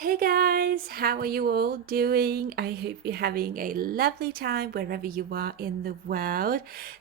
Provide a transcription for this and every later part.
Hey guys, how are you all doing? I hope you're having a lovely time wherever you are in the world.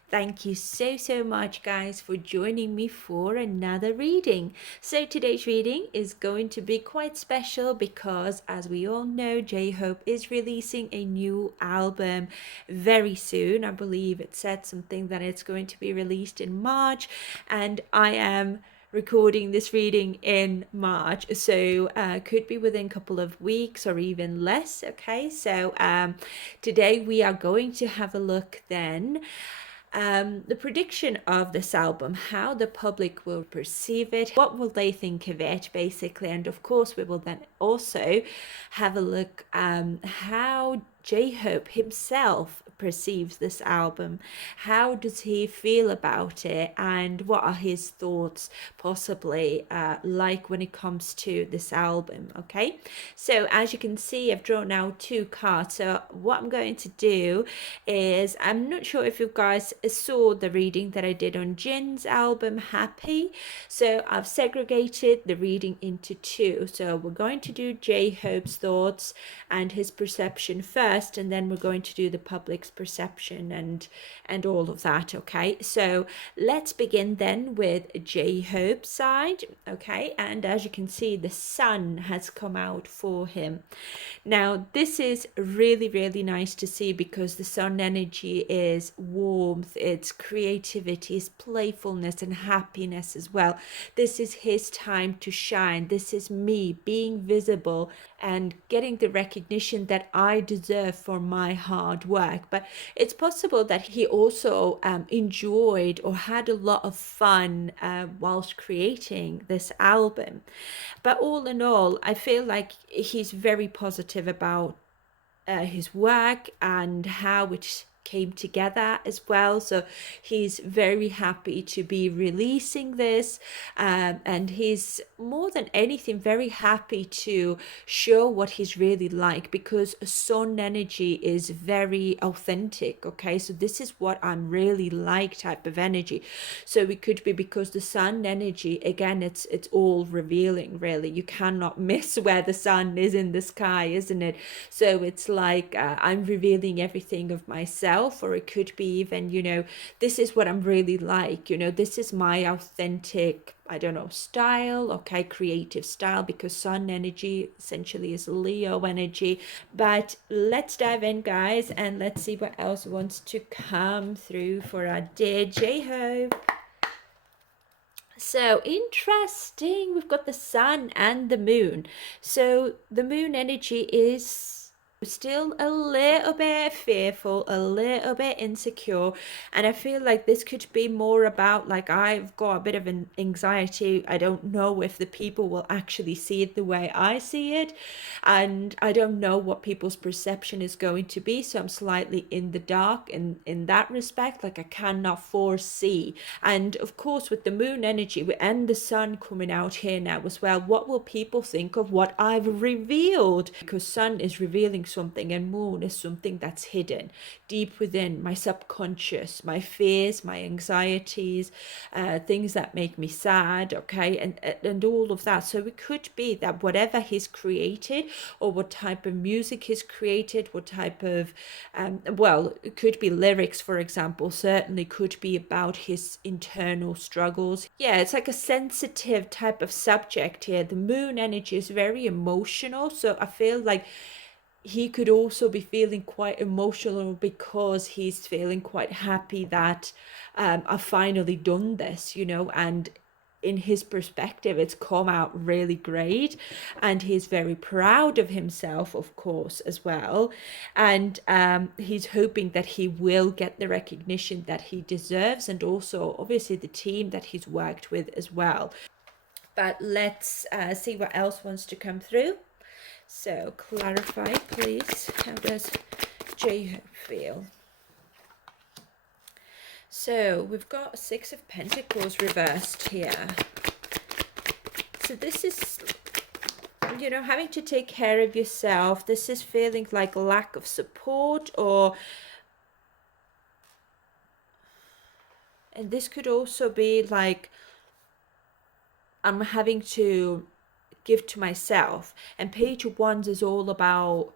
Thank you so much, guys, for joining me for another reading. So, today's reading is going to be quite special because, as we all know, J Hope is releasing a new album very soon. I believe it said something that it's going to be released in March, and I am recording this reading in March, so could be within a couple of weeks or even less. Okay, so today we are going to have a look then the prediction of this album, how the public will perceive it, what will they think of it, basically, and of course we will then also have a look how J-Hope himself perceives this album. How does he feel about it, and what are his thoughts possibly like when it comes to this album? Okay, so as you can see, I've drawn out two cards. So what I'm going to do is, I'm not sure if you guys saw the reading that I did on Jin's album Happy. So I've segregated the reading into two. So we're going to do J-Hope's thoughts and his perception first, and then we're going to do the public's perception and all of that. Okay, so let's begin then with J-Hope's side. Okay, and as you can see, the sun has come out for him. Now, this is really nice to see because the sun energy is warmth, it's creativity, it's playfulness and happiness as well. This is his time to shine. This is me being visible and getting the recognition that I deserve for my hard work. But it's possible that he also enjoyed or had a lot of fun whilst creating this album. But all in all, I feel like he's very positive about his work and how it came together as well. So he's very happy to be releasing this, and he's more than anything very happy to show what he's really like, because sun energy is very authentic. Okay, so this is what I'm really like type of energy. So it could be because the sun energy, again, it's all revealing, really. You cannot miss where the sun is in the sky, isn't it? So it's like I'm revealing everything of myself, or it could be even, this is what I'm really like, this is my authentic, I don't know, style, okay, creative style, because sun energy essentially is Leo energy. But let's dive in, guys, and let's see what else wants to come through for our dear J-Hope. So interesting, we've got the sun and the moon. So the moon energy is still a little bit fearful, a little bit insecure, and I feel like this could be more about, like, I've got a bit of an anxiety. I don't know if the people will actually see it the way I see it, and I don't know what people's perception is going to be, so I'm slightly in the dark in that respect. Like, I cannot foresee. And of course, with the moon energy and the sun coming out here now as well, what will people think of what I've revealed? Because sun is revealing something and moon is something that's hidden deep within my subconscious, my fears, my anxieties, things that make me sad, okay, and all of that. So it could be that whatever he's created, or what type of music he's created, what type of well, it could be lyrics, for example, certainly could be about his internal struggles. Yeah, it's like a sensitive type of subject here. The moon energy is very emotional, so I feel like he could also be feeling quite emotional because he's feeling quite happy that I've finally done this, and in his perspective, it's come out really great, and he's very proud of himself, of course, as well. And he's hoping that he will get the recognition that he deserves, and also, obviously, the team that he's worked with as well. But let's see what else wants to come through. So clarify, please. How does J feel? So we've got Six of Pentacles reversed here. So this is, having to take care of yourself. This is feeling like lack of support, and this could also be like, I'm having to give to myself. And Page of Wands is all about,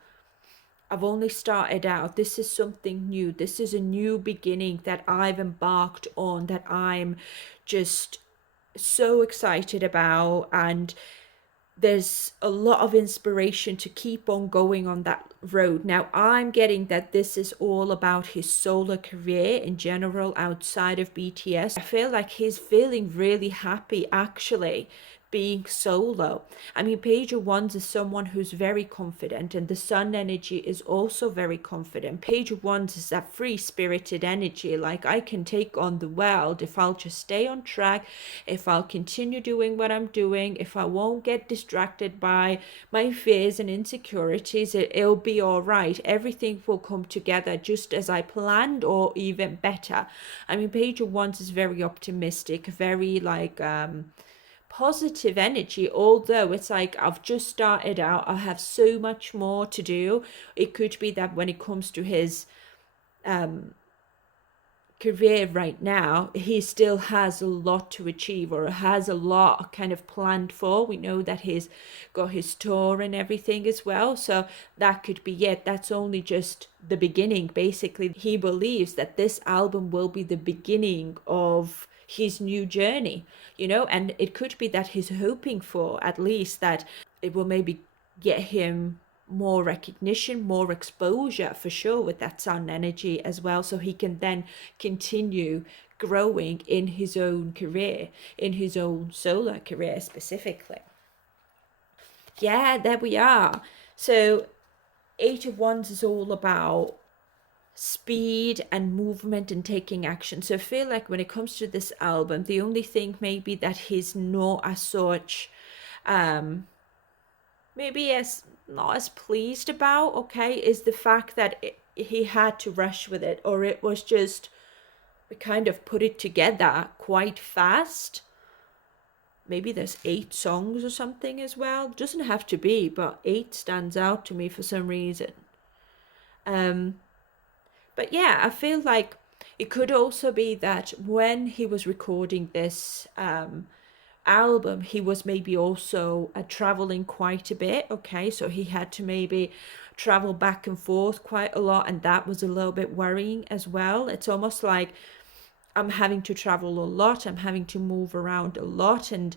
I've only started out. This is something new. This is a new beginning that I've embarked on, that I'm just so excited about. And there's a lot of inspiration to keep on going on that road. Now, I'm getting that this is all about his solo career in general outside of BTS. I feel like he's feeling really happy actually being solo. I mean, Page of Wands is someone who's very confident, and the Sun energy is also very confident. Page of Wands is that free-spirited energy, like I can take on the world if I'll just stay on track, if I'll continue doing what I'm doing, if I won't get distracted by my fears and insecurities, it'll be all right. Everything will come together just as I planned, or even better. I mean, Page of Wands is very optimistic, very like positive energy, although it's like I've just started out, I have so much more to do. It could be that when it comes to his career right now, he still has a lot to achieve, or has a lot kind of planned for. We know that he's got his tour and everything as well, so that could be it. That's only just the beginning. Basically, he believes that this album will be the beginning of his new journey, you know, and it could be that he's hoping for at least that it will maybe get him more recognition, more exposure for sure with that Sun energy as well, so he can then continue growing in his own career, in his own solo career specifically. Yeah, there we are. So Eight of Wands is all about speed and movement and taking action. So I feel like when it comes to this album, the only thing maybe that he's not as such maybe as not as pleased about, okay, is the fact that he had to rush with it, or it was just, we kind of put it together quite fast. Maybe there's 8 songs or something as well. Doesn't have to be, but 8 stands out to me for some reason. But yeah, I feel like it could also be that when he was recording this album, he was maybe also traveling quite a bit, okay, so he had to maybe travel back and forth quite a lot, and that was a little bit worrying as well. It's almost like I'm having to travel a lot, I'm having to move around a lot, and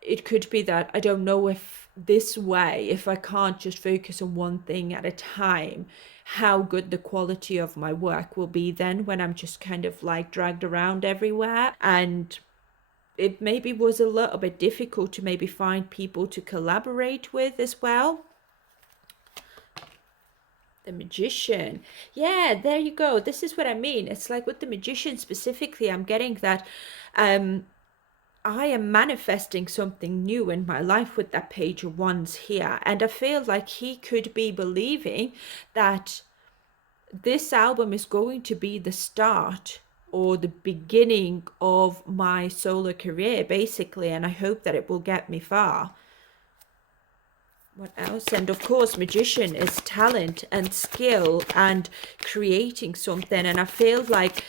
it could be that I don't know if this way, if I can't just focus on one thing at a time, how good the quality of my work will be then when I'm just kind of like dragged around everywhere. And it maybe was a little bit difficult to maybe find people to collaborate with as well. The Magician. Yeah, there you go. This is what I mean. It's like with the Magician specifically, I'm getting that I am manifesting something new in my life with that Page of Wands here. And I feel like he could be believing that this album is going to be the start or the beginning of my solo career, basically, and I hope that it will get me far. What else? And of course, Magician is talent and skill and creating something, and I feel like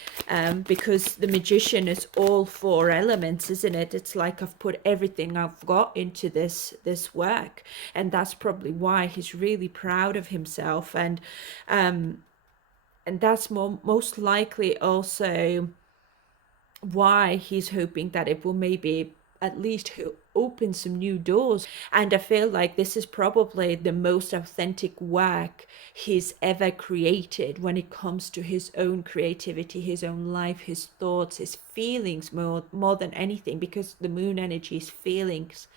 because the Magician is all 4 elements, isn't it? It's like I've put everything I've got into this work, and that's probably why he's really proud of himself. And that's most likely also why he's hoping that it will maybe at least open some new doors. And I feel like this is probably the most authentic work he's ever created when it comes to his own creativity, his own life, his thoughts, his feelings more than anything, because the moon energy is feelings,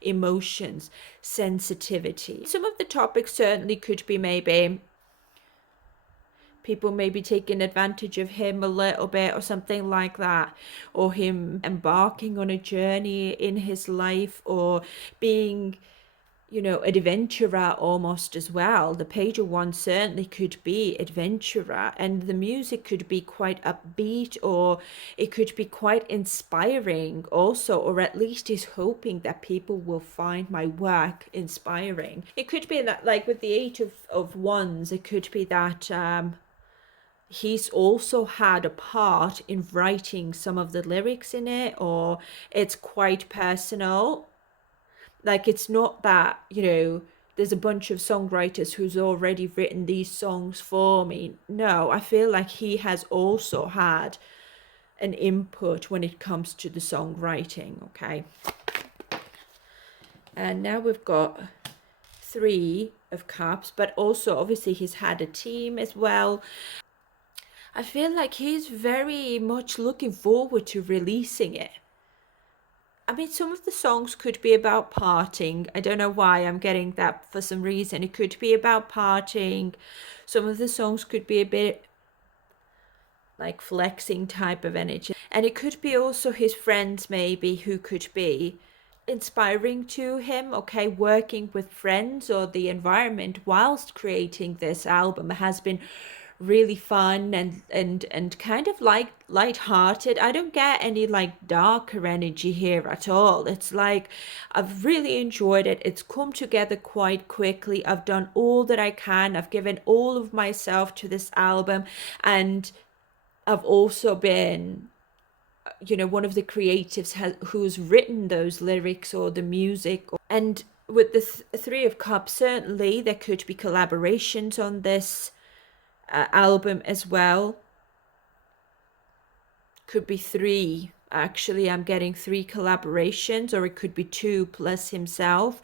emotions, sensitivity. Some of the topics certainly could be maybe people maybe taking advantage of him a little bit or something like that, or him embarking on a journey in his life, or being, you know, adventurer almost as well. The Page of Wands certainly could be adventurer, and the music could be quite upbeat, or it could be quite inspiring also, or at least he's hoping that people will find my work inspiring. It could be that, like with the Eight of Wands, it could be that he's also had a part in writing some of the lyrics in it, or it's quite personal. Like, it's not that, you know, there's a bunch of songwriters who's already written these songs for me. No, I feel like he has also had an input when it comes to the songwriting. Okay. And now we've got 3 of Cups, but also obviously he's had a team as well. I feel like he's very much looking forward to releasing it. I mean, some of the songs could be about parting. I don't know why I'm getting that for some reason. It could be about parting. Some of the songs could be a bit like flexing type of energy. And it could be also his friends maybe who could be inspiring to him. Okay, working with friends or the environment whilst creating this album has been really fun and kind of like light-hearted. I don't get any like darker energy here at all. It's like I've really enjoyed it. It's come together quite quickly. I've done all that I can. I've given all of myself to this album, and I've also been, you know, one of the creatives who's written those lyrics or the music. And with the 3 of Cups, certainly there could be collaborations on this album as well. Could be 3. Actually, I'm getting 3 collaborations, or it could be 2 plus himself.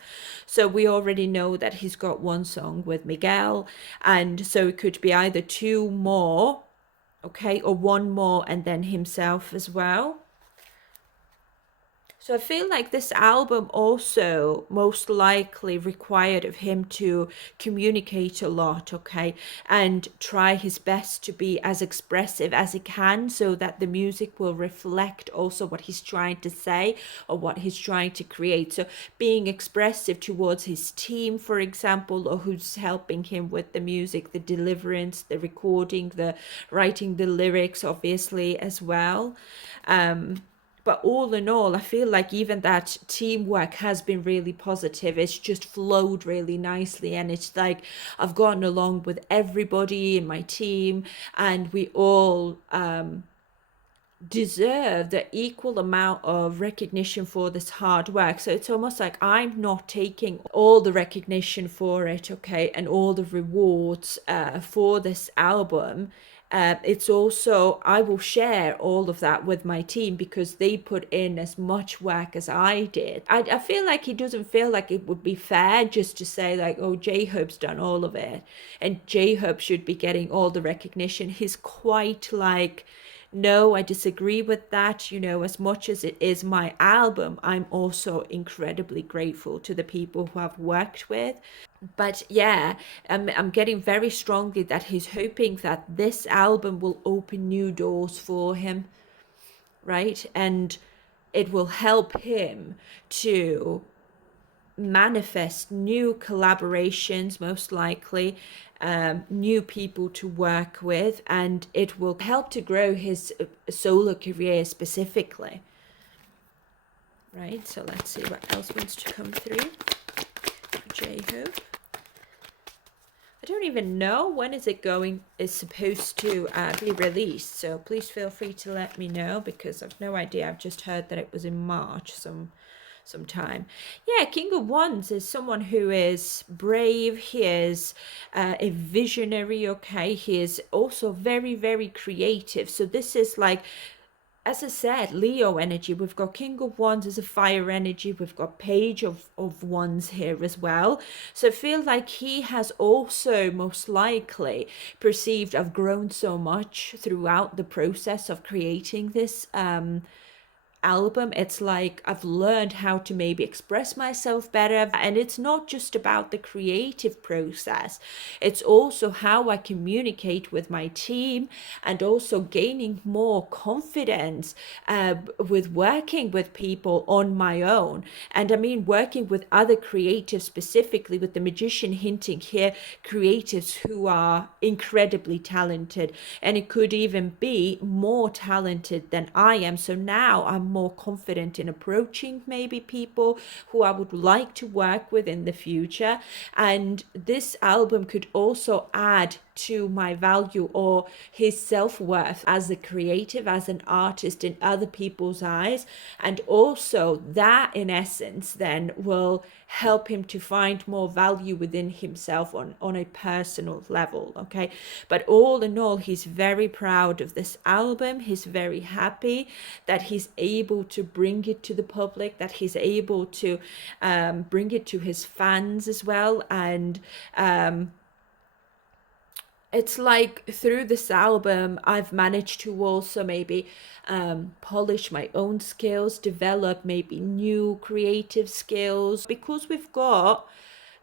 So we already know that he's got 1 song with Miguel, and so it could be either 2 more, okay, or 1 more and then himself as well. So I feel like this album also most likely required of him to communicate a lot, okay, and try his best to be as expressive as he can so that the music will reflect also what he's trying to say or what he's trying to create. So being expressive towards his team, for example, or who's helping him with the music, the deliverance, the recording, the writing the lyrics, obviously, as well. But all in all, I feel like even that teamwork has been really positive. It's just flowed really nicely. And it's like I've gotten along with everybody in my team, and we all deserve the equal amount of recognition for this hard work. So it's almost like I'm not taking all the recognition for it, okay, and all the rewards for this album. It's also, I will share all of that with my team because they put in as much work as I did. I feel like he doesn't feel like it would be fair just to say like, oh, J-Hope's done all of it and J-Hope should be getting all the recognition. He's quite like, no, I disagree with that. You know, as much as it is my album, I'm also incredibly grateful to the people who I've worked with. But yeah, I'm getting very strongly that he's hoping that this album will open new doors for him, right? And it will help him to manifest new collaborations, most likely, new people to work with, and it will help to grow his solo career specifically. Right, so let's see what else wants to come through for J-Hope. I don't even know when is supposed to be released, so please feel free to let me know because I've no idea. I've just heard that it was in March sometime. Yeah, King of Wands is someone who is brave. He is a visionary, okay? He is also very, very creative. So this is like, as I said, Leo energy. We've got King of Wands as a fire energy. We've got Page of Wands here as well. So I feel like he has also most likely perceived I've grown so much throughout the process of creating this album. It's like I've learned how to maybe express myself better, and it's not just about the creative process, it's also how I communicate with my team and also gaining more confidence with working with people on my own. And I mean working with other creatives, specifically with the magician hinting here, creatives who are incredibly talented, and it could even be more talented than I am. So now I'm more confident in approaching maybe people who I would like to work with in the future. And this album could also add to my value or his self-worth as a creative, as an artist in other people's eyes. And also that in essence then will help him to find more value within himself on a personal level. Okay, but all in all, he's very proud of this album. He's very happy that he's able to bring it to the public, that he's able to bring it to his fans as well. And it's like through this album, I've managed to also maybe polish my own skills, develop maybe new creative skills, because we've got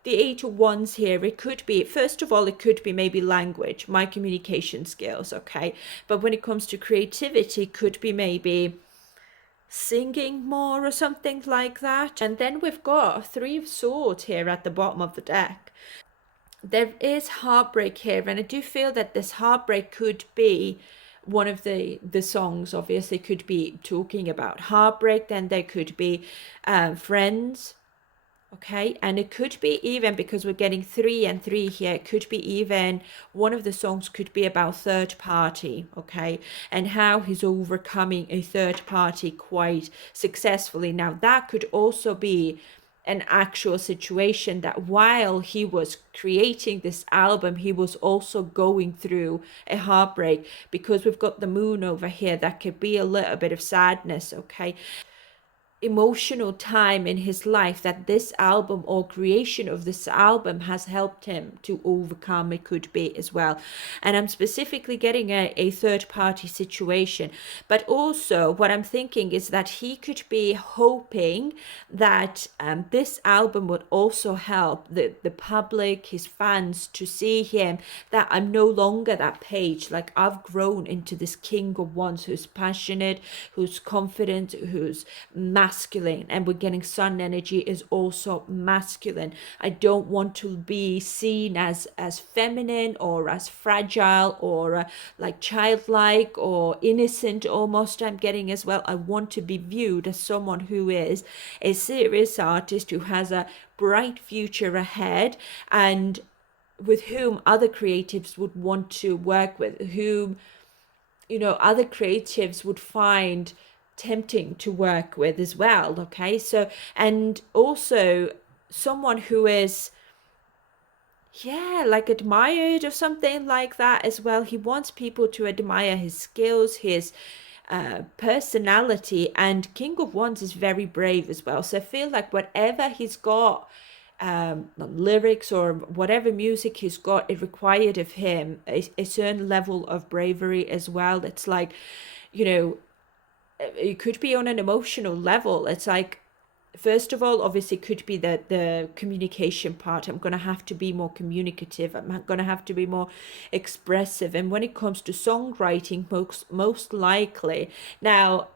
the 8 of Wands here. It could be, first of all, it could be maybe language, my communication skills, okay? But when it comes to creativity, it could be maybe singing more or something like that. And then we've got 3 of Swords here at the bottom of the deck. There is heartbreak here, and I do feel that this heartbreak could be one of the songs. Obviously could be talking about heartbreak. Then there could be friends, okay, and it could be even, because we're getting 3 and 3 here, it could be even one of the songs could be about third party, okay, and how he's overcoming a third party quite successfully. Now that could also be an actual situation that while he was creating this album, he was also going through a heartbreak, because we've got the moon over here. That could be a little bit of sadness, okay, emotional time in his life that this album or creation of this album has helped him to overcome. It could be as well. And I'm specifically getting a third party situation, but also what I'm thinking is that he could be hoping that this album would also help the public, his fans, to see him that I'm no longer that page. Like, I've grown into this King of Wands who's passionate, who's confident, who's masculine, and we're getting sun energy is also masculine. I don't want to be seen as feminine or as fragile or like childlike or innocent almost. I'm getting as well, I want to be viewed as someone who is a serious artist, who has a bright future ahead, and with whom other creatives would want to work with, whom, you know, other creatives would find tempting to work with as well. Okay, so, and also someone who is, yeah, like admired or something like that as well. He wants people to admire his skills, his personality, and King of Wands is very brave as well. So I feel like whatever he's got, lyrics or whatever music he's got, it required of him a certain level of bravery as well. It's like, you know, it could be on an emotional level. It's like, first of all, obviously could be the communication part. I'm going to have to be more communicative. I'm going to have to be more expressive. And when it comes to songwriting, most likely, now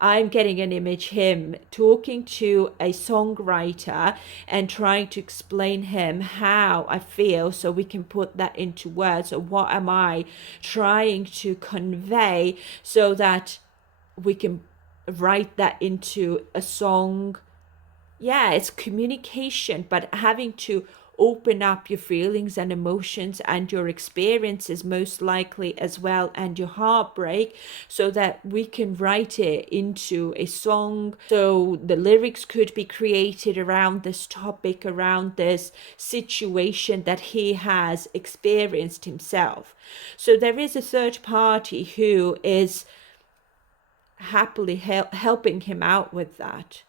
I'm getting an image him talking to a songwriter and trying to explain him how I feel, so we can put that into words. So what am I trying to convey so that we can write that into a song. Yeah, it's communication, but having to open up your feelings and emotions and your experiences most likely as well, and your heartbreak, so that we can write it into a song. So the lyrics could be created around this topic, around this situation that he has experienced himself. So there is a third party who is happily helping him out with that,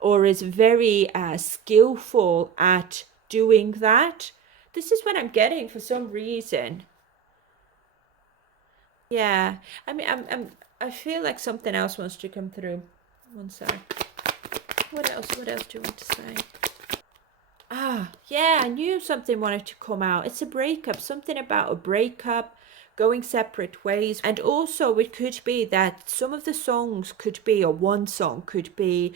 or is very skillful at doing that. This is what I'm getting for some reason. Yeah, I mean, I feel like something else wants to come through. One sec. What else do you want to say? Yeah, I knew something wanted to come out. It's a breakup, something about a breakup, going separate ways. And also it could be that some of the songs could be, or one song could be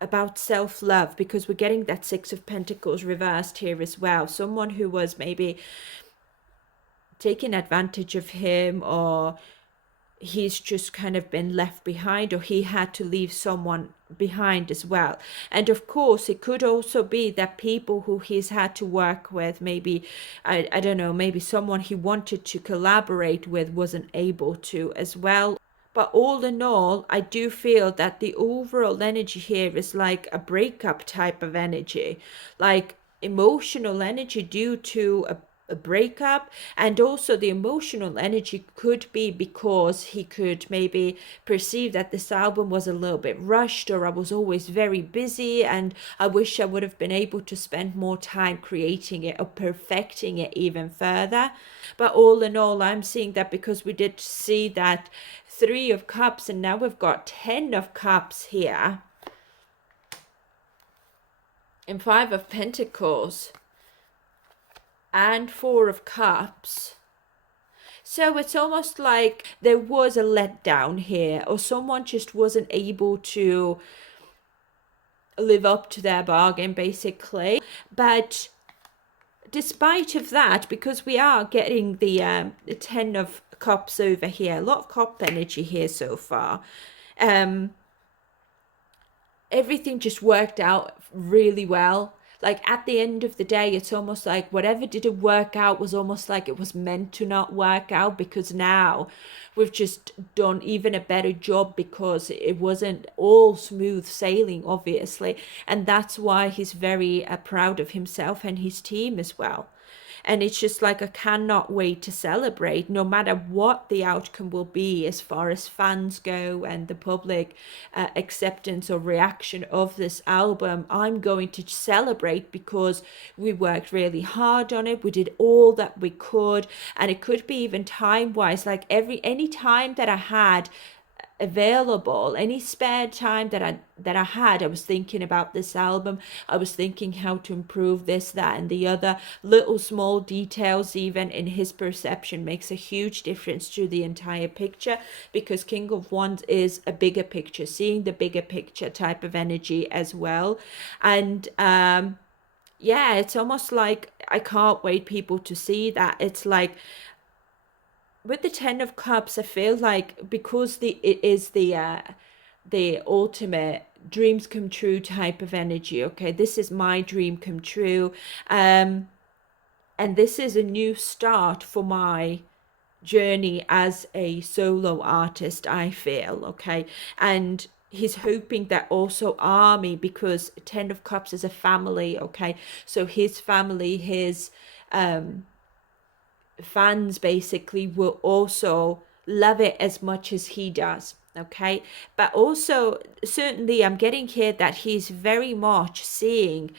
about self-love, because we're getting that Six of Pentacles reversed here as well. Someone who was maybe taking advantage of him, or he's just kind of been left behind, or he had to leave someone behind as well. And of course, it could also be that people who he's had to work with, maybe, I don't know, maybe someone he wanted to collaborate with wasn't able to as well. But all in all, I do feel that the overall energy here is like a breakup type of energy, like emotional energy due to a breakup. And also the emotional energy could be because he could maybe perceive that this album was a little bit rushed, or I was always very busy and I wish I would have been able to spend more time creating it or perfecting it even further. But all in all, I'm seeing that because we did see that 3 of Cups, and now we've got 10 of Cups here, and 5 of Pentacles, and 4 of Cups. So it's almost like there was a letdown here, or someone just wasn't able to live up to their bargain, basically. But despite of that, because we are getting the 10 of Cups over here, a lot of cup energy here so far, everything just worked out really well. Like at the end of the day, it's almost like whatever didn't work out was almost like it was meant to not work out, because now we've just done even a better job, because it wasn't all smooth sailing, obviously. And that's why he's very proud of himself and his team as well. And it's just like, I cannot wait to celebrate, no matter what the outcome will be as far as fans go and the public acceptance or reaction of this album. I'm going to celebrate because we worked really hard on it. We did all that we could, and it could be even time wise, like any time that I had available, any spare time that I had, I was thinking about this album. I was thinking how to improve this, that, and the other. Little small details even in his perception makes a huge difference to the entire picture, because King of Wands is a bigger picture, seeing the bigger picture type of energy as well. And yeah, it's almost like I can't wait people to see that. It's like with the 10 of Cups, I feel like because it is the ultimate dreams come true type of energy. Okay, this is my dream come true, and this is a new start for my journey as a solo artist, I feel. Okay, and he's hoping that also army, because 10 of Cups is a family. Okay, so his family, his fans basically will also love it as much as he does. Okay, but also certainly I'm getting here that he's very much seeing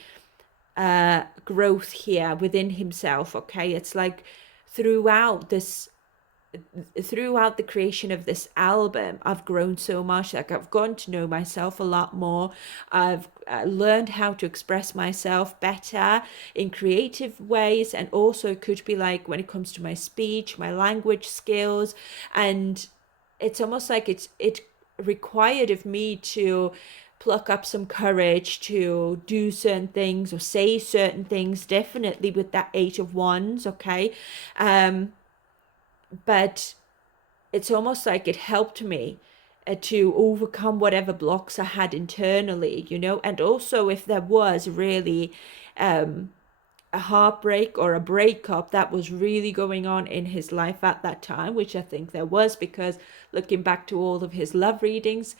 growth here within himself. Okay, it's like throughout the creation of this album, I've grown so much. Like I've gotten to know myself a lot more. I've learned how to express myself better in creative ways, and also it could be like when it comes to my speech, my language skills. And it's almost like it required of me to pluck up some courage to do certain things or say certain things, definitely with that 8 of Wands. Okay, but it's almost like it helped me to overcome whatever blocks I had internally, and also if there was really a heartbreak or a breakup that was really going on in his life at that time, which I think there was, because looking back to all of his love readings,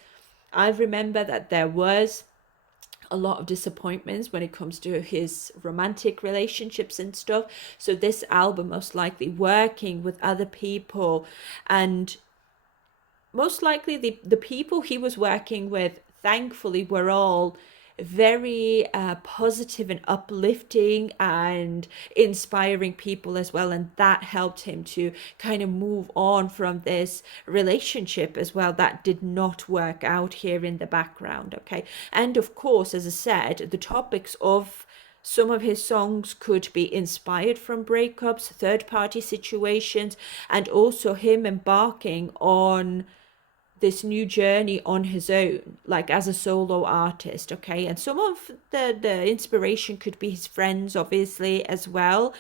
I remember that there was a lot of disappointments when it comes to his romantic relationships and stuff. So this album, most likely working with other people, and most likely the people he was working with, thankfully, were all very positive and uplifting and inspiring people as well, and that helped him to kind of move on from this relationship as well that did not work out here in the background. Okay, and of course, as I said, the topics of some of his songs could be inspired from breakups, third party situations, and also him embarking on this new journey on his own, like as a solo artist. Okay, and some of the inspiration could be his friends, obviously, as well.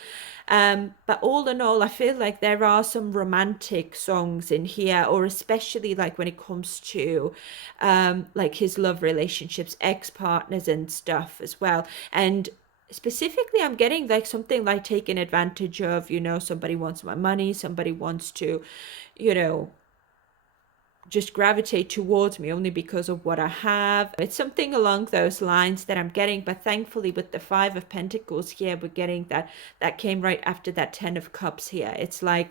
But all in all, I feel like there are some romantic songs in here, or especially like when it comes to like his love relationships, ex-partners and stuff as well. And specifically, I'm getting like something like taken advantage of, somebody wants my money, somebody wants to, you know, just gravitate towards me only because of what I have. It's something along those lines that I'm getting, but thankfully with the Five of Pentacles here, we're getting that came right after that Ten of Cups here. It's like,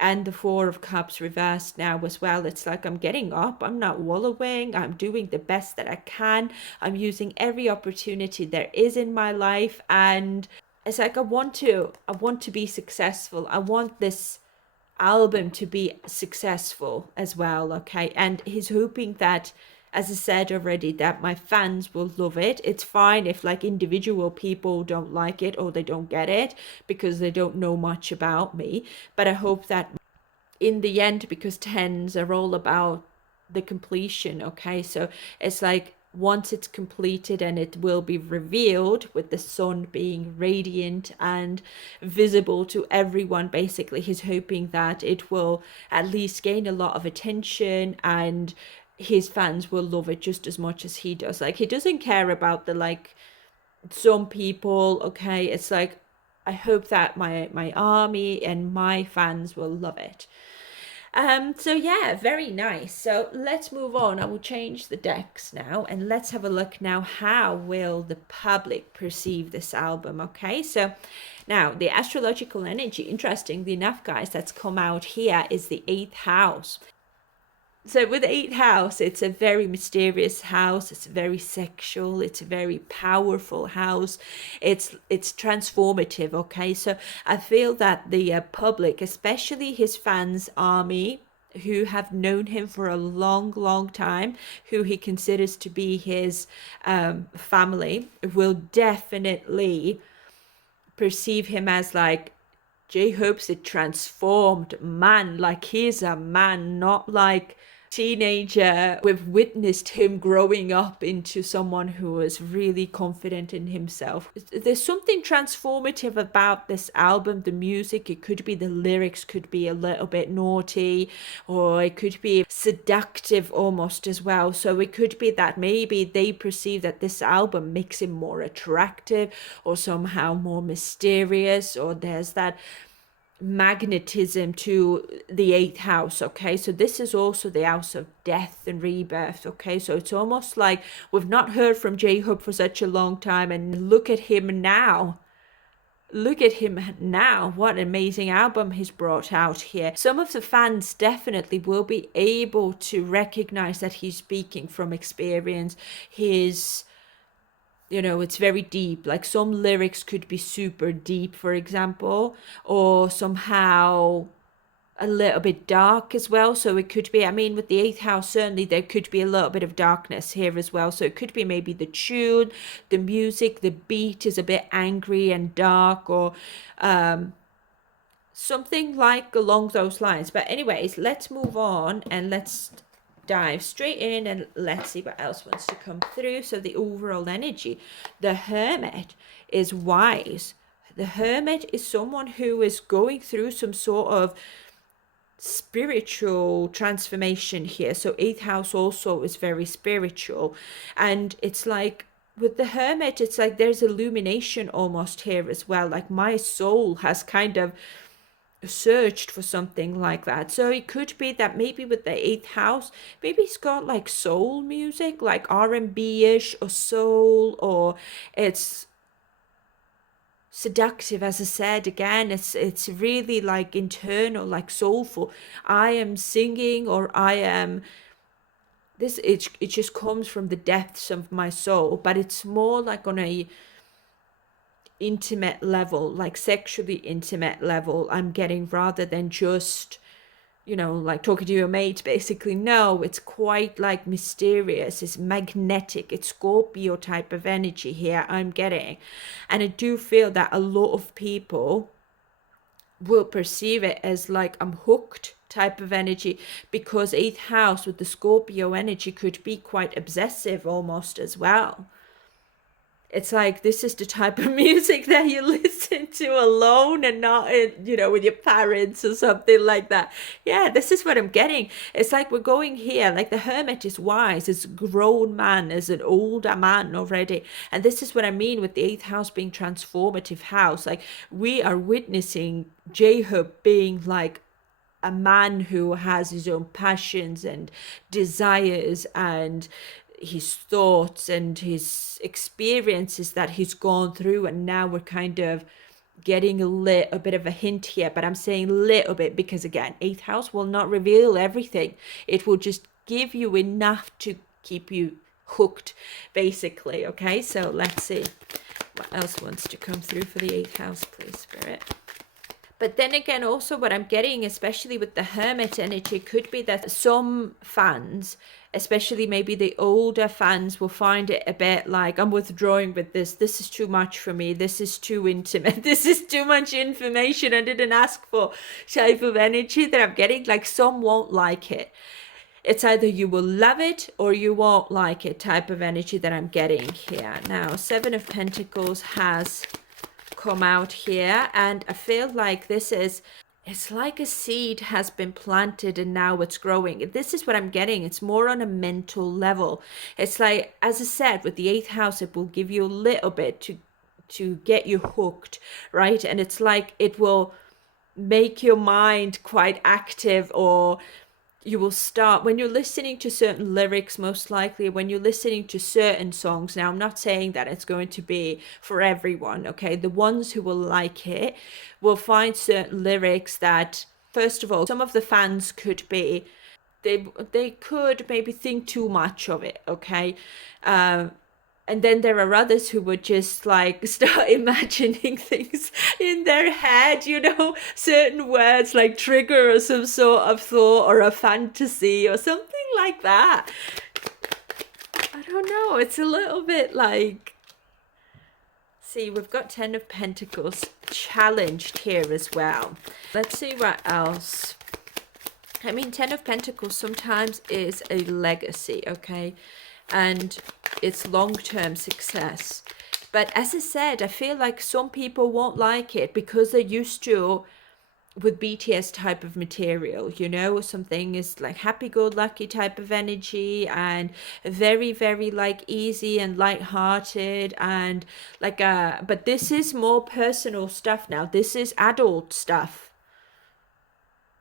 and the Four of Cups reversed now as well. It's like I'm getting up, I'm not wallowing, I'm doing the best that I can, I'm using every opportunity there is in my life, and it's like I want to be successful. I want this album to be successful as well. Okay, and he's hoping that, as I said already, that my fans will love it. It's fine if like individual people don't like it or they don't get it because they don't know much about me, but I hope that in the end, because tens are all about the completion. Okay, so it's like once it's completed and it will be revealed with the sun being radiant and visible to everyone, basically he's hoping that it will at least gain a lot of attention and his fans will love it just as much as he does. Like he doesn't care about the like some people. Okay, it's like I hope that my army and my fans will love it. So yeah, very nice. So let's move on. I will change the decks now and let's have a look now. How will the public perceive this album? Okay, so now the astrological energy, interestingly enough, guys, that's come out here is the 8th house. So with the 8th house, it's a very mysterious house. It's very sexual. It's a very powerful house. It's transformative. Okay, so I feel that the public, especially his fans, army, who have known him for a long, long time, who he considers to be his family, will definitely perceive him as like J-Hope's a transformed man. Like he's a man, not like teenager. We've witnessed him growing up into someone who is really confident in himself. There's something transformative about this album. The music, it could be the lyrics could be a little bit naughty, or it could be seductive almost as well. So it could be that maybe they perceive that this album makes him more attractive or somehow more mysterious, or there's that magnetism to the 8th house. Okay, so this is also the house of death and rebirth. Okay, so it's almost like we've not heard from J-Hope for such a long time, and look at him now. Look at him now. What an amazing album he's brought out here. Some of the fans definitely will be able to recognize that he's speaking from experience. His, it's very deep. Like some lyrics could be super deep, for example, or somehow a little bit dark as well. So it could be, I mean, with the 8th house, certainly there could be a little bit of darkness here as well. So it could be maybe the tune, the music, the beat is a bit angry and dark, or something like along those lines. But anyways, let's move on and let's dive straight in and let's see what else wants to come through. So the overall energy, the Hermit is wise. The Hermit is someone who is going through some sort of spiritual transformation here. So 8th house also is very spiritual, and it's like with the Hermit, it's like there's illumination almost here as well. Like my soul has kind of searched for something like that. So it could be that maybe with the 8th house, maybe it's got like soul music, like R&B-ish or soul, or it's seductive. As I said again, it's really like internal, like soulful. I am singing, or I am this, it just comes from the depths of my soul, but it's more like on a intimate level, like sexually intimate level, I'm getting, rather than just like talking to your mate basically. No, it's quite like mysterious, it's magnetic, it's Scorpio type of energy here I'm getting. And I do feel that a lot of people will perceive it as like I'm hooked type of energy, because eighth house with the Scorpio energy could be quite obsessive almost as well. It's like, this is the type of music that you listen to alone and not with your parents or something like that. Yeah, this is what I'm getting. It's like we're going here, like the hermit is wise, is a grown man, is an older man already. And this is what I mean with the eighth house being transformative house. Like, we are witnessing Jacob being like a man who has his own passions and desires and his thoughts and his experiences that he's gone through, and now we're kind of getting a little bit of a hint here, but I'm saying little bit because, again, eighth house will not reveal everything. It will just give you enough to keep you hooked, basically. Okay, so let's see what else wants to come through for the eighth house, please, Spirit. But then again, also what I'm getting, especially with the hermit energy, could be that some fans, especially maybe the older fans, will find it a bit like, I'm withdrawing with this. This is too much for me. This is too intimate. This is too much information I didn't ask for type of energy that I'm getting. Like, some won't like it. It's either you will love it or you won't like it type of energy that I'm getting here. Now, Seven of Pentacles has come out here, and I feel like it's like a seed has been planted and now it's growing. This is what I'm getting. It's more on a mental level. It's like, as I said, with the eighth house, it will give you a little bit to get you hooked, right? And it's like it will make your mind quite active, or you will start, when you're listening to certain lyrics, most likely when you're listening to certain songs. Now, I'm not saying that it's going to be for everyone, okay? The ones who will like it will find certain lyrics that, first of all, some of the fans could be, they could maybe think too much of it, okay? And then there are others who would just like start imagining things in their head, certain words like trigger or some sort of thought or a fantasy or something like that. I don't know. It's a little bit like, see, we've got 10 of Pentacles challenged here as well. Let's see what else. I mean, 10 of Pentacles sometimes is a legacy, okay? And it's long-term success. But as I said, I feel like some people won't like it because they're used to, with BTS type of material, something is like happy-go-lucky type of energy and very, very like easy and light-hearted and like but this is more personal stuff now. This is adult stuff.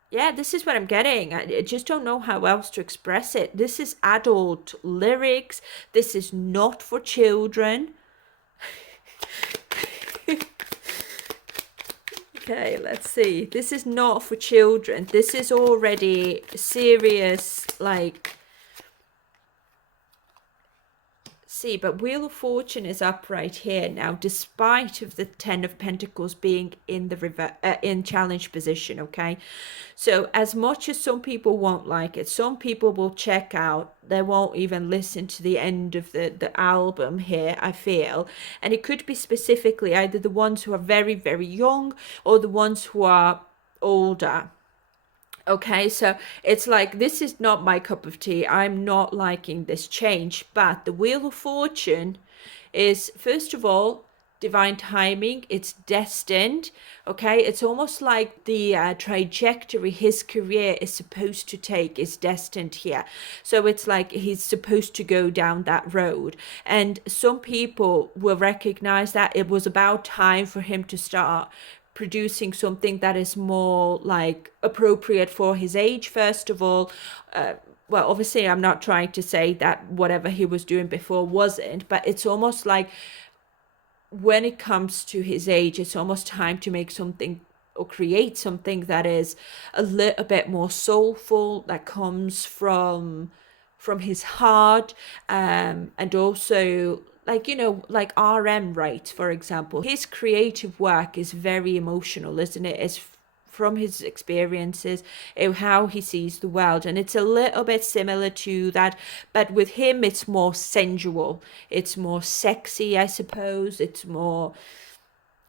Yeah, this is what I'm getting. I just don't know how else to express it. This is adult lyrics. This is not for children. Okay, let's see. This is not for children. This is already serious, like, see, but Wheel of Fortune is up right here now, despite of the 10 of Pentacles being in the in challenge position, okay? So as much as some people won't like it, some people will check out. They won't even listen to the end of the album here, I feel. And it could be specifically either the ones who are very, very young or the ones who are older. Okay, so it's like, this is not my cup of tea. I'm not liking this change. But the Wheel of Fortune is, first of all, divine timing. It's destined. Okay, it's almost like the trajectory his career is supposed to take is destined here. So it's like he's supposed to go down that road. And some people will recognize that it was about time for him to start producing something that is more like appropriate for his age, first of all. Well, obviously I'm not trying to say that whatever he was doing before wasn't, but it's almost like when it comes to his age, it's almost time to make something or create something that is a little bit more soulful, that comes from his heart, and also like, like RM Wright, for example. His creative work is very emotional, isn't it? It's from his experiences, how he sees the world. And it's a little bit similar to that. But with him, it's more sensual. It's more sexy, I suppose. It's more,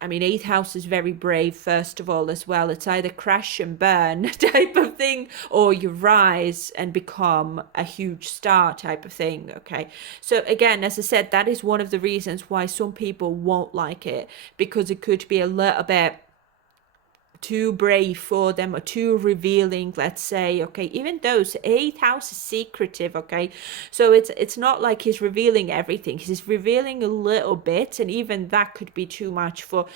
I mean, eighth house is very brave, first of all, as well. It's either crash and burn type of thing, or you rise and become a huge star type of thing. Okay. So, again, as I said, that is one of the reasons why some people won't like it, because it could be a little bit too brave for them or too revealing, let's say. Okay, even though eighth house is secretive, okay, so it's not like he's revealing everything, he's revealing a little bit, and even that could be too much for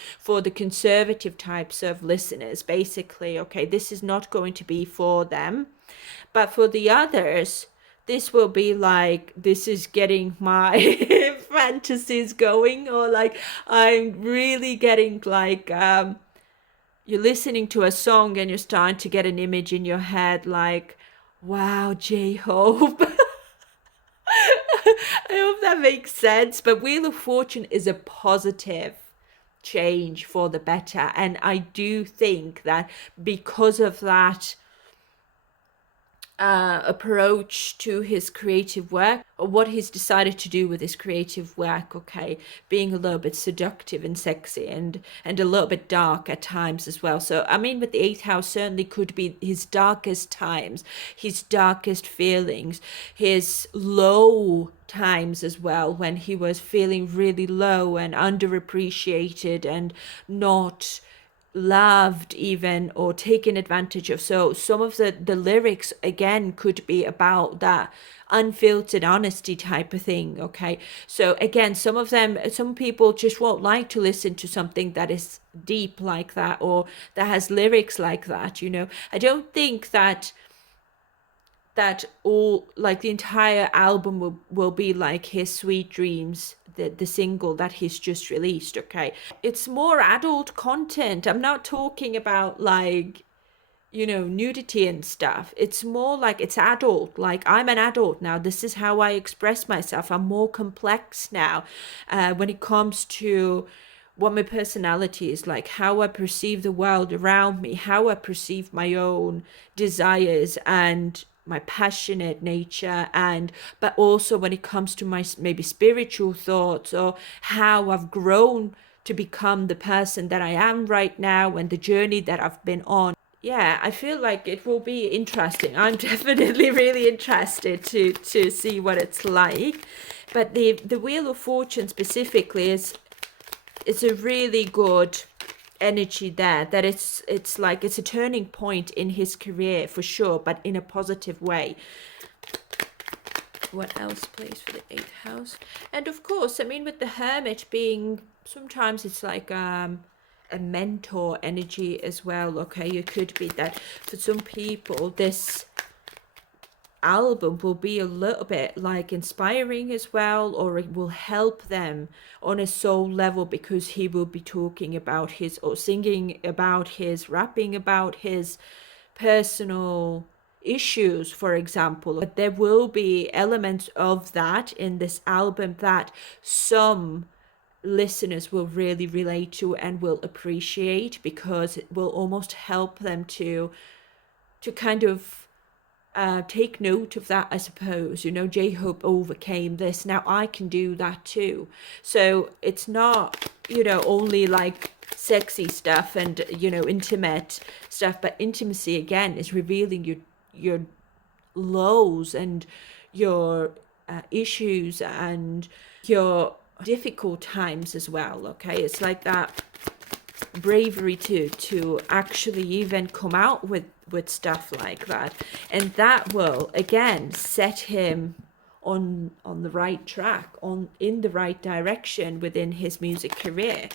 the conservative types of listeners, basically. Okay, this is not going to be for them, but for the others, this will be like, this is getting my fantasies going, or like I'm really getting like you're listening to a song and you're starting to get an image in your head like, wow, J-Hope. I hope that makes sense. But Wheel of Fortune is a positive change for the better. And I do think that because of that approach to his creative work, or what he's decided to do with his creative work, okay, being a little bit seductive and sexy and a little bit dark at times as well. So I mean, with the eighth house, certainly could be his darkest times, his darkest feelings, his low times as well, when he was feeling really low and underappreciated and not loved even, or taken advantage of. So some of the lyrics again could be about that unfiltered honesty type of thing. Okay, so again, some people just won't like to listen to something that is deep like that, or that has lyrics like that. I don't think that all, like, the entire album will be like his Sweet Dreams, the single that he's just released. Okay, it's more adult content. I'm not talking about like, nudity and stuff. It's more like, it's adult, like, I'm an adult now, this is how I express myself, I'm more complex now when it comes to what my personality is like, how I perceive the world around me, how I perceive my own desires and my passionate nature, but also when it comes to my maybe spiritual thoughts, or how I've grown to become the person that I am right now, and the journey that I've been on. Yeah, I feel like it will be interesting. I'm definitely really interested to see what it's like. But the Wheel of Fortune specifically is a really good energy there, that it's like it's a turning point in his career for sure, but in a positive way. What else plays for the eighth house? And of course, I mean, with the Hermit being, sometimes it's like a mentor energy as well. Okay, it could be that for some people this album will be a little bit like inspiring as well, or it will help them on a soul level, because he will be talking about his, or singing about his, rapping about his personal issues, for example. But there will be elements of that in this album that some listeners will really relate to and will appreciate, because it will almost help them to kind of take note of that, I suppose. J-Hope overcame this, now I can do that too. So it's not, only like sexy stuff and intimate stuff, but intimacy again is revealing your lows and your issues and your difficult times as well. Okay, it's like that bravery to actually even come out with stuff like that, and that will again set him on the right track, in the right direction within his music career.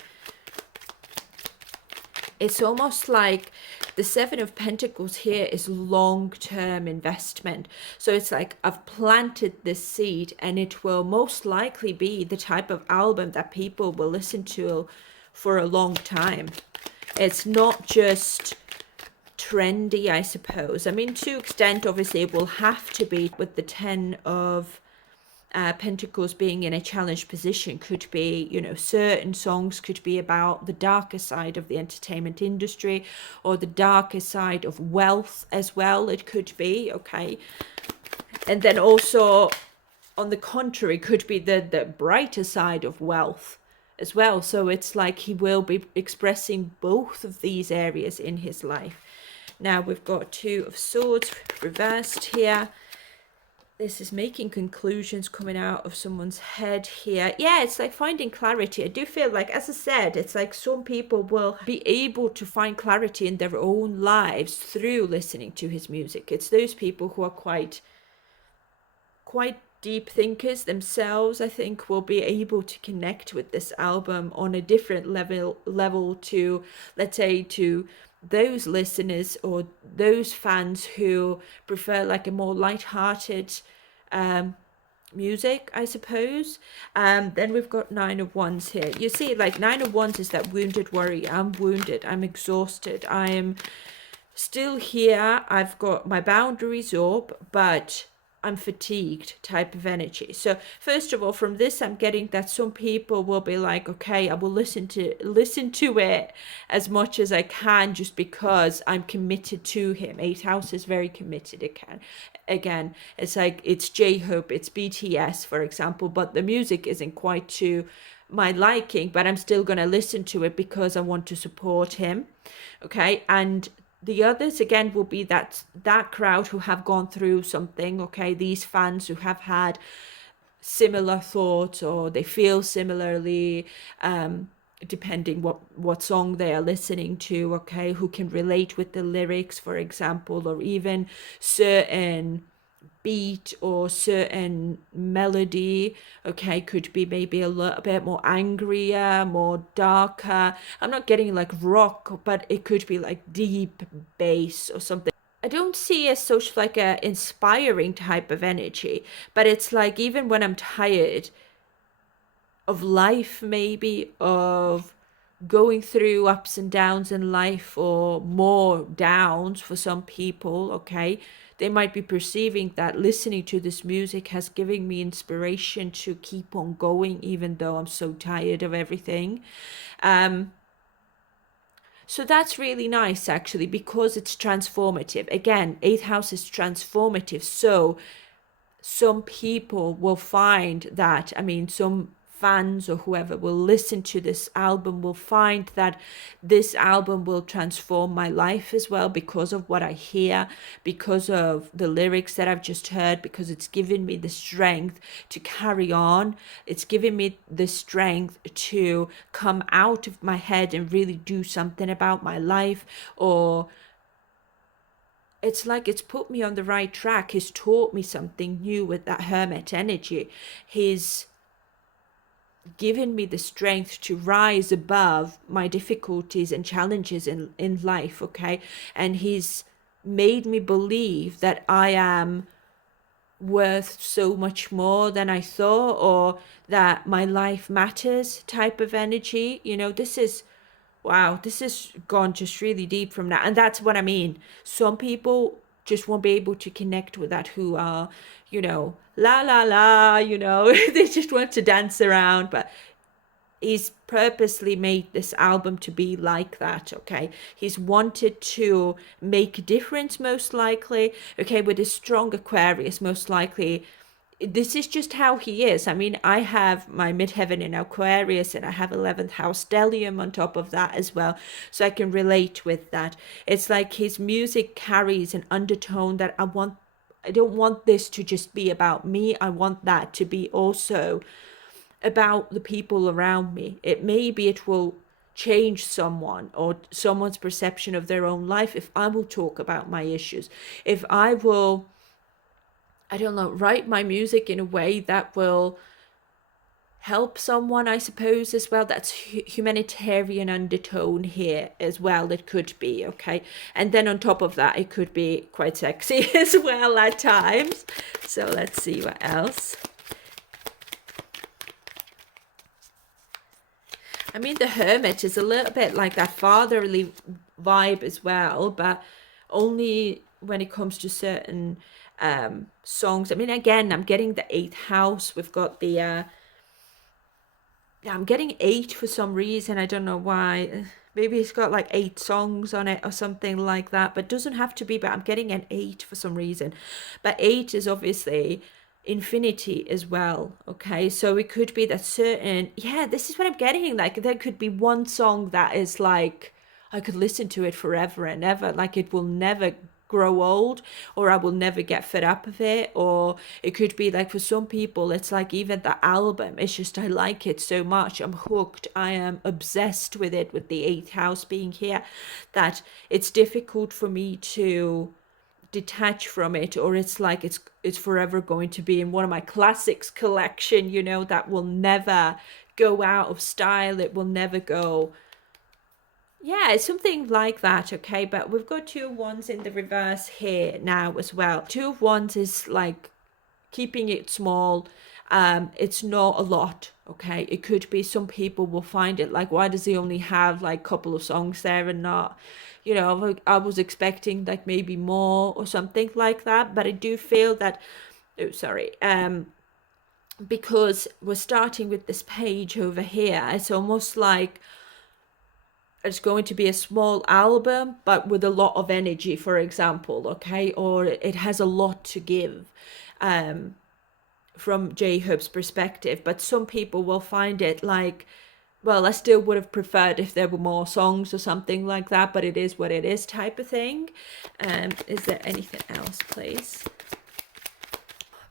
It's almost like the Seven of Pentacles here is long-term investment. So it's like, I've planted this seed, and it will most likely be the type of album that people will listen to for a long time. It's not just trendy, I suppose. I mean, to extent, obviously, it will have to be, with the Ten of Pentacles being in a challenged position. Could be, certain songs could be about the darker side of the entertainment industry, or the darker side of wealth as well. It could be, okay. And then also, on the contrary, could be the brighter side of wealth as well. So it's like he will be expressing both of these areas in his life. Now we've got Two of Swords reversed here. This is making conclusions coming out of someone's head here. Yeah, it's like finding clarity. I do feel like, as I said, it's like some people will be able to find clarity in their own lives through listening to his music. It's those people who are quite deep thinkers themselves, I think, will be able to connect with this album on a different level to, let's say, to those listeners or those fans who prefer like a more light-hearted music, I suppose. Then we've got Nine of Wands here. You see, like, Nine of Wands is that wounded warrior. I'm wounded, I'm exhausted, I am still here, I've got my boundaries up, but I'm fatigued type of energy. So first of all, from this, I'm getting that some people will be like, okay, I will listen to it as much as I can, just because I'm committed to him. 8th house is very committed. Again, it's like, it's J-Hope, it's BTS, for example, but the music isn't quite to my liking, but I'm still going to listen to it because I want to support him. Okay. And the others, again, will be that crowd who have gone through something. Okay, these fans who have had similar thoughts, or they feel similarly, depending what song they are listening to. Okay, who can relate with the lyrics, for example, or even certain beat or certain melody. Okay, could be maybe a little bit more angrier, more darker. I'm not getting like rock, but it could be like deep bass or something. I don't see as such like a inspiring type of energy, but it's like, even when I'm tired of life, maybe of going through ups and downs in life, or more downs for some people, okay, they might be perceiving that listening to this music has given me inspiration to keep on going, even though I'm so tired of everything. So that's really nice, actually, because it's transformative. Again, 8th house is transformative. So some people will find that, I mean, some fans or whoever will listen to this album will find that this album will transform my life as well, because of what I hear, because of the lyrics that I've just heard, because it's given me the strength to carry on. It's given me the strength to come out of my head and really do something about my life. Or it's like it's put me on the right track. He's taught me something new with that hermit energy. He's given me the strength to rise above my difficulties and challenges in life, okay? And he's made me believe that I am worth so much more than I thought, or that my life matters type of energy. You know, this is, wow, this has gone just really deep from that. And that's what I mean. Some people just won't be able to connect with that, who are, you know, la la la, you know, they just want to dance around. But he's purposely made this album to be like that, okay? He's wanted to make a difference, most likely, okay, with his strong Aquarius, most likely. This is just how he is. I mean, I have my midheaven in Aquarius, and I have 11th house stellium on top of that as well, so I can relate with that. It's like his music carries an undertone that I don't want this to just be about me. I want that to be also about the people around me. Maybe it will change someone or someone's perception of their own life if I will talk about my issues. If I will, I don't know, write my music in a way that will help someone, I suppose, as well. That's humanitarian undertone here as well. It could be, okay? And then on top of that, it could be quite sexy as well at times. So let's see what else. I mean, the Hermit is a little bit like that fatherly vibe as well, but only when it comes to certain songs. I mean, again, I'm getting the 8th house. We've got the I'm getting 8 for some reason. I don't know why. Maybe it's got like 8 songs on it or something like that, but it doesn't have to be. But I'm getting an 8 for some reason. But 8 is obviously, infinity as well. Okay, so it could be that certain, yeah, this is what I'm getting. Like there could be one song that is like I could listen to it forever and ever, like it will never grow old, or I will never get fed up of it. Or it could be like for some people it's like even the album, it's just I like it so much, I'm hooked, I am obsessed with it, with the eighth house being here, that it's difficult for me to detach from it, or it's like it's forever going to be in one of my classics collection, you know, that will never go out of style, it will never go. Yeah, it's something like that. Okay, but we've got 2 of Wands in the reverse here now as well. 2 of Wands is like keeping it small. It's not a lot. Okay, it could be some people will find it like, why does he only have like a couple of songs there and not, you know, I was expecting like maybe more or something like that. But I do feel that, oh sorry, because we're starting with this page over here, it's almost like it's going to be a small album but with a lot of energy, for example. Okay, or it has a lot to give, from J-Hope's perspective. But some people will find it like, well, I still would have preferred if there were more songs or something like that, but it is what it is type of thing. Is there anything else, please?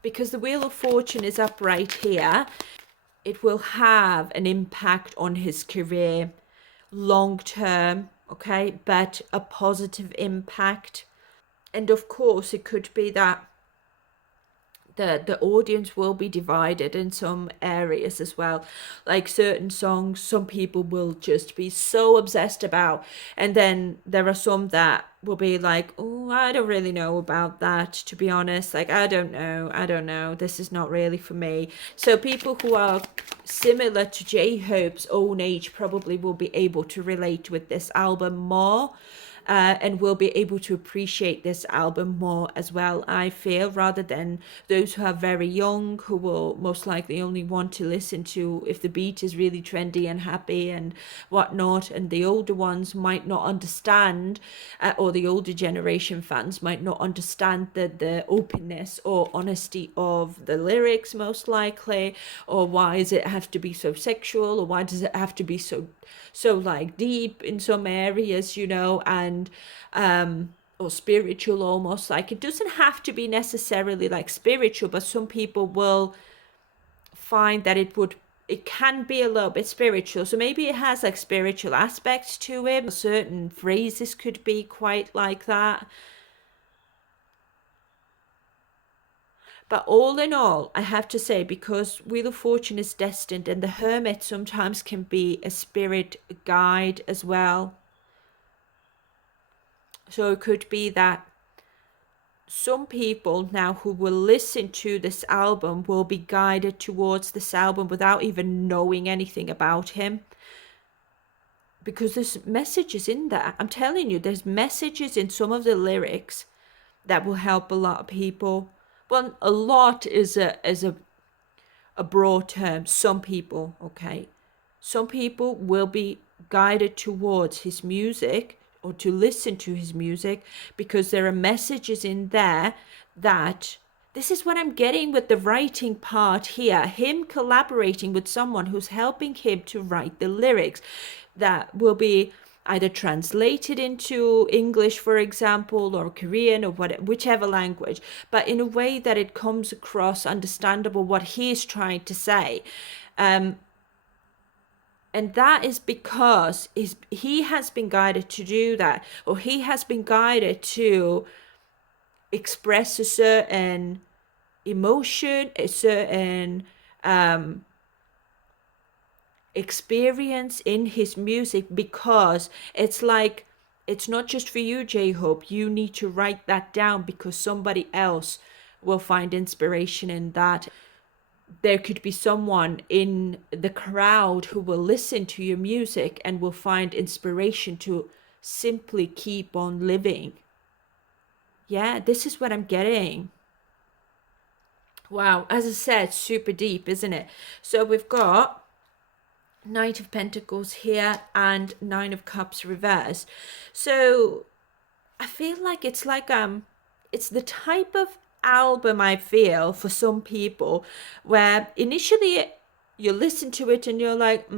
Because the Wheel of Fortune is up right here, it will have an impact on his career long term, okay, but a positive impact. And of course it could be that the audience will be divided in some areas as well. Like certain songs some people will just be so obsessed about, and then there are some that will be like, oh, I don't really know about that, to be honest. Like I don't know, this is not really for me. So people who are similar to J-Hope's own age probably will be able to relate with this album more, and will be able to appreciate this album more as well, I feel, rather than those who are very young, who will most likely only want to listen to if the beat is really trendy and happy and whatnot. And the older ones might not understand, or the older generation fans might not understand the openness or honesty of the lyrics, most likely, or why does it have to be so sexual, or why does it have to be so like deep in some areas, you know, and or spiritual almost. Like it doesn't have to be necessarily like spiritual, but some people will find that it can be a little bit spiritual. So maybe it has like spiritual aspects to it. Certain phrases could be quite like that. But all in all, I have to say, because Wheel of Fortune is destined, and the Hermit sometimes can be a spirit guide as well. So it could be that some people now who will listen to this album will be guided towards this album without even knowing anything about him. Because there's messages in there. I'm telling you, there's messages in some of the lyrics that will help a lot of people. Well, a lot is a broad term. Some people, okay? Some people will be guided towards his music or to listen to his music because there are messages in there that, this is what I'm getting with the writing part here. Him collaborating with someone who's helping him to write the lyrics that will be either translated into English, for example, or Korean, or whichever language, but in a way that it comes across understandable what he's trying to say. And that is because he has been guided to do that, or he has been guided to express a certain emotion, a certain experience in his music, because it's like, it's not just for you, J-Hope. You need to write that down because somebody else will find inspiration in that. There could be someone in the crowd who will listen to your music and will find inspiration to simply keep on living. Yeah, this is what I'm getting. Wow, as I said, super deep, isn't it? So we've got Knight of Pentacles here and Nine of Cups reversed. So I feel like it's the type of album, I feel, for some people, where initially you listen to it and you're like,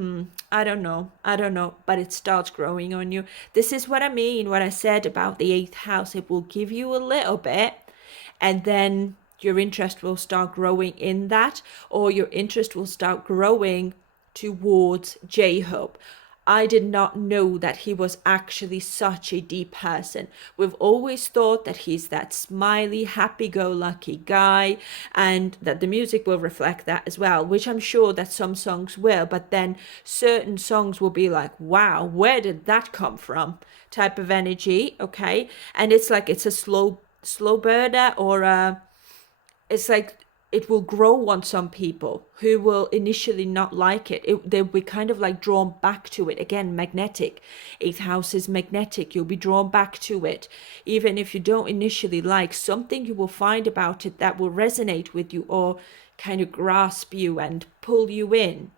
I don't know, but it starts growing on you. This is what I mean, what I said about the eighth house. It will give you a little bit, and then your interest will start growing in that, or your interest will start growing towards J-Hope. I did not know that he was actually such a deep person. We've always thought that he's that smiley, happy-go-lucky guy, and that the music will reflect that as well, which I'm sure that some songs will, but then certain songs will be like, wow, where did that come from? Type of energy, okay? And it's like it's a slow burner, or it's like it will grow on some people who will initially not like they'll be kind of like drawn back to it. Again, magnetic. Eighth house is magnetic. You'll be drawn back to it. Even if you don't initially like something, you will find about it that will resonate with you, or kind of grasp you and pull you in.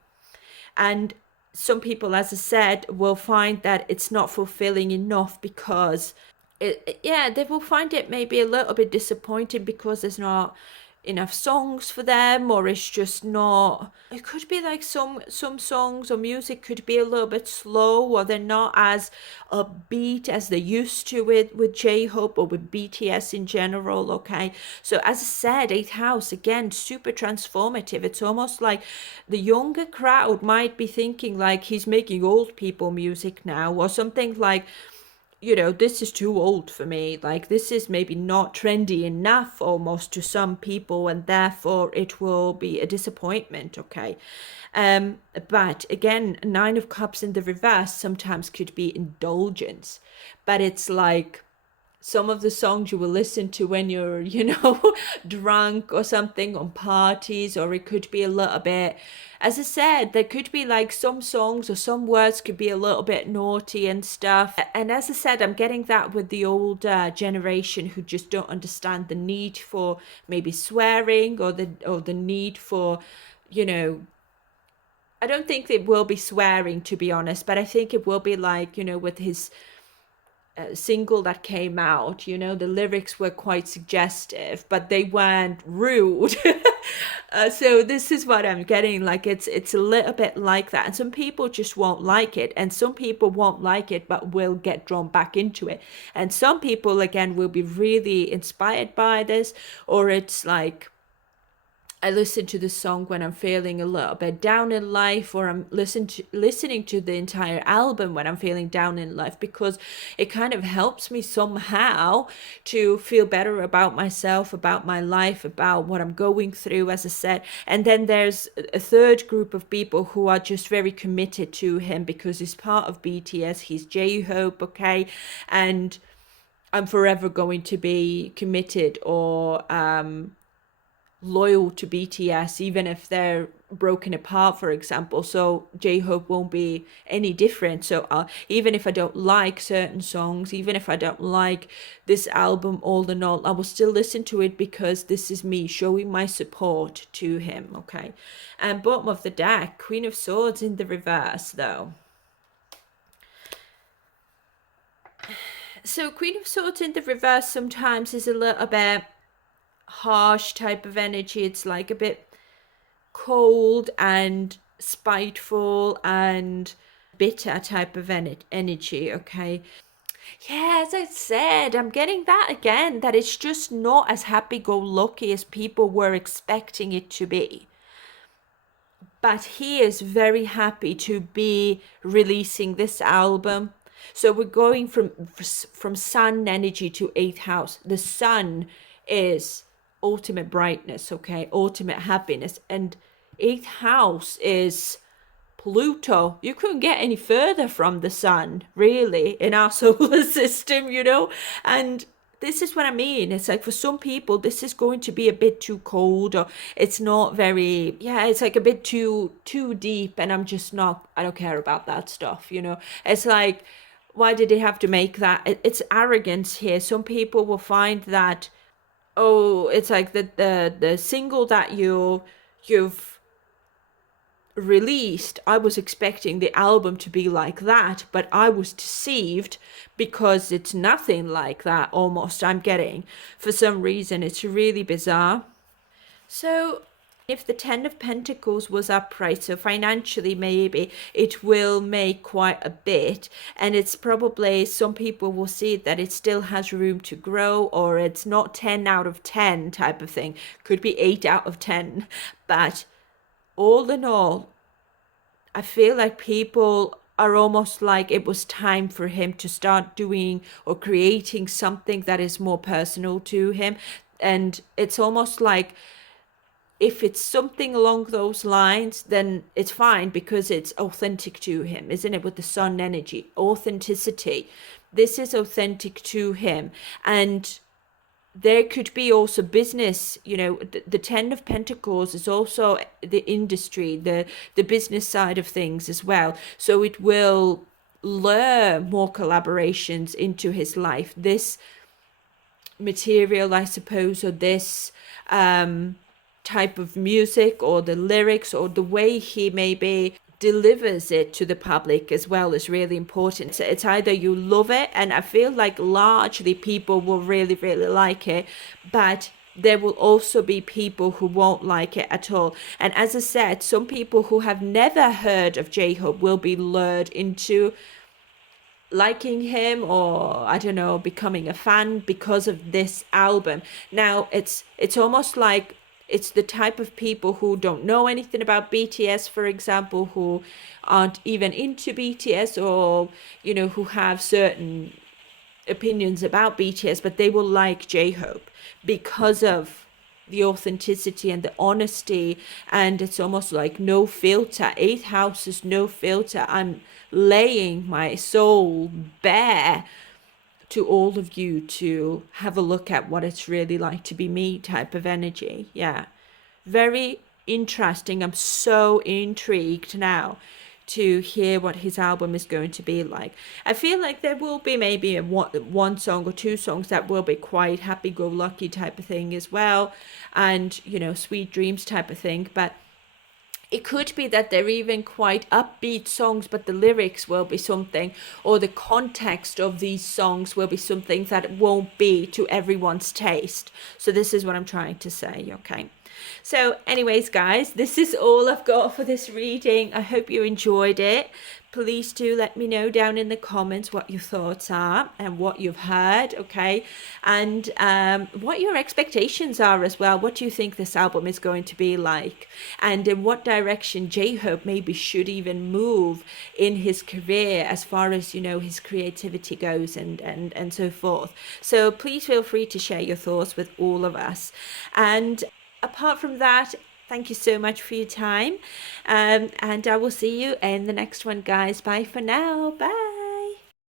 And some people, as I said, will find that it's not fulfilling enough, because they will find it maybe a little bit disappointing because there's not enough songs for them, or it's just not. It could be like some songs or music could be a little bit slow, or they're not as upbeat as they used to with J-Hope or with BTS in general. Okay, so as I said, eighth house, again, super transformative. It's almost like the younger crowd might be thinking like he's making old people music now, or something like, this is too old for me. Like, this is maybe not trendy enough almost to some people, and therefore it will be a disappointment, okay? But again, Nine of Cups in the reverse sometimes could be indulgence, but it's like some of the songs you will listen to when you're, drunk or something on parties, or it could be a little bit, as I said, there could be like some songs or some words could be a little bit naughty and stuff. And as I said, I'm getting that with the older generation who just don't understand the need for maybe swearing, or the need for, I don't think it will be swearing, to be honest, but I think it will be like, with his single that came out, the lyrics were quite suggestive, but they weren't rude. So this is what I'm getting, like it's a little bit like that, and some people just won't like it, and some people won't like it but will get drawn back into it, and some people again will be really inspired by this, or it's like, I listen to the song when I'm feeling a little bit down in life, or I'm listening to the entire album when I'm feeling down in life, because it kind of helps me somehow to feel better about myself, about my life, about what I'm going through, as I said. And then there's a third group of people who are just very committed to him because he's part of BTS, he's J-Hope, okay? And I'm forever going to be committed, or loyal to BTS, even if they're broken apart, for example. So J-Hope won't be any different. So even if I don't like certain songs, even if I don't like this album all in all, I will still listen to it because this is me showing my support to him, okay? And bottom of the deck, Queen of Swords in the reverse, though. So Queen of Swords in the reverse sometimes is a little bit harsh type of energy. It's like a bit cold and spiteful and bitter type of energy, okay? Yeah, as I said, I'm getting that again, that it's just not as happy-go-lucky as people were expecting it to be. But he is very happy to be releasing this album. So we're going from sun energy to eighth house. The sun is ultimate brightness, okay, ultimate happiness, and eighth house is Pluto. You couldn't get any further from the sun, really, in our solar system, and this is what I mean. It's like for some people this is going to be a bit too cold, or it's not very, it's like a bit too deep, and I'm just not, I don't care about that stuff, It's like, why did they have to make that? It's arrogance here. Some people will find that, oh, it's like the single that you've released, I was expecting the album to be like that, but I was deceived because it's nothing like that almost. I'm getting, for some reason, it's really bizarre. So if the Ten of Pentacles was upright, so financially maybe it will make quite a bit, and it's probably, some people will see that it still has room to grow, or it's not 10 out of 10 type of thing, could be 8 out of 10. But all in all, I feel like people are almost like it was time for him to start doing or creating something that is more personal to him. And it's almost like if it's something along those lines, then it's fine because it's authentic to him, isn't it? With the sun energy, authenticity. This is authentic to him. And there could be also business, the Ten of Pentacles is also the industry, the business side of things as well. So it will lure more collaborations into his life. This material, I suppose, or this type of music, or the lyrics, or the way he maybe delivers it to the public as well, is really important. So it's either you love it, and I feel like largely people will really, really like it, but there will also be people who won't like it at all. And as I said, some people who have never heard of J-Hope will be lured into liking him, or I don't know, becoming a fan because of this album. Now it's almost like it's the type of people who don't know anything about BTS, for example, who aren't even into BTS, or who have certain opinions about BTS, but they will like J-Hope because of the authenticity and the honesty, and it's almost like no filter. Eighth house is no filter. I'm laying my soul bare to all of you to have a look at what it's really like to be me type of energy. Yeah, very interesting. I'm so intrigued now to hear what his album is going to be like. I feel like there will be maybe one song or two songs that will be quite happy-go-lucky type of thing as well, and sweet dreams type of thing, but it could be that they're even quite upbeat songs, but the lyrics will be something, or the context of these songs will be something that won't be to everyone's taste. So this is what I'm trying to say, okay? So anyways, guys, this is all I've got for this reading. I hope you enjoyed it. Please do let me know down in the comments what your thoughts are and what you've heard, okay? And what your expectations are as well. What do you think this album is going to be like? And in what direction J-Hope maybe should even move in his career as far as, his creativity goes, and so forth. So please feel free to share your thoughts with all of us. And apart from that, thank you so much for your time. And I will see you in the next one, guys. Bye for now. Bye.